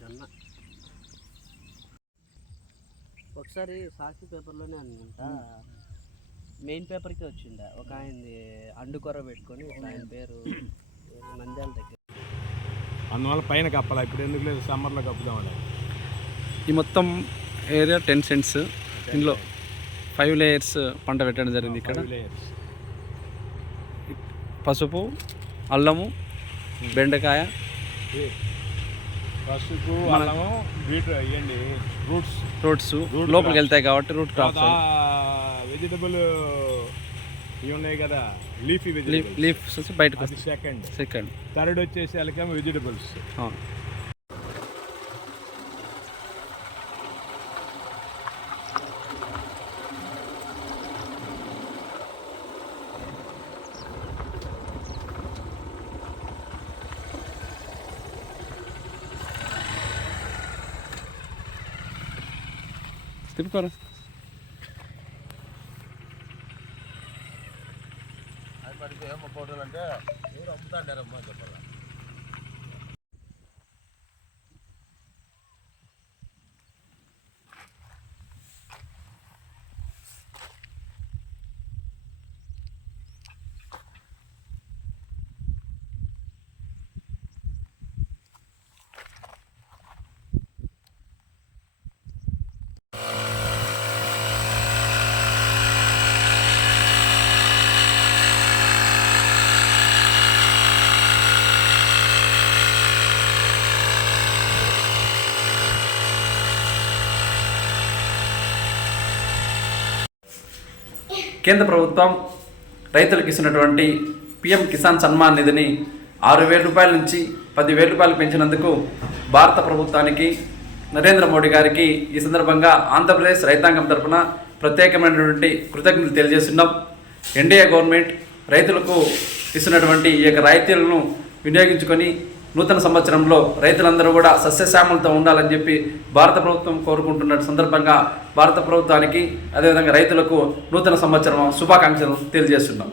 జొన్న ఒకసారి సాక్షి పేపర్లోనే అనుకుంటా మెయిన్ పేపర్కి వచ్చిండ. ఒక ఆయనది అండుకొర పెట్టుకొని ఇట్లా ఆయన పేరు నంద్యాల దగ్గర. అందువల్ల పైన కప్పాలి. ఇప్పుడు ఎందుకు లేదు? సమ్మర్లో కప్పుదామని ఈ మొత్తం ఏరియా టెన్ సెంట్స్. ఇందులో ఫైవ్ లేయర్స్ పంట పెట్టడం జరిగింది ఇక్కడ. పసుపు అల్లము బెండకాయ పసుపు అల్లము బీట్ అయ్యండి రూట్స్. రూట్స్. లోపలికి. వెళ్తాయి కాబట్టి రూట్ క్రాప్స్ వెజిటబుల్ ఇవి ఉన్నాయి కదా లీఫీ లీఫ్స్ వచ్చి బయటకు సెకండ్ సెకండ్ థర్డ్ వచ్చేసి వాళ్ళకేమో వెజిటబుల్స్. திருப்பி வரேன் அது மாதிரி போட்டோம்ட்டு இவர் அம்புதான் நேரமாக சொல்லலாம் కేంద్ర ప్రభుత్వం రైతులకు ఇస్తున్నటువంటి పిఎం కిసాన్ సన్మాన్ నిధిని ఆరు వేల రూపాయల నుంచి పదివేల రూపాయలు పెంచినందుకు భారత ప్రభుత్వానికి నరేంద్ర మోడీ గారికి ఈ సందర్భంగా ఆంధ్రప్రదేశ్ రైతాంగం తరఫున ప్రత్యేకమైనటువంటి కృతజ్ఞతలు తెలియజేస్తున్నాం. ఎన్డీఏ గవర్నమెంట్ రైతులకు ఇస్తున్నటువంటి ఈ యొక్క రాయితీలను వినియోగించుకొని నూతన సంవత్సరంలో రైతులందరూ కూడా సస్యశ్యామలతో ఉండాలని చెప్పి భారత ప్రభుత్వం కోరుకుంటున్న సందర్భంగా భారత ప్రభుత్వానికి అదేవిధంగా రైతులకు నూతన సంవత్సరం శుభాకాంక్షలు తెలియజేస్తున్నాం.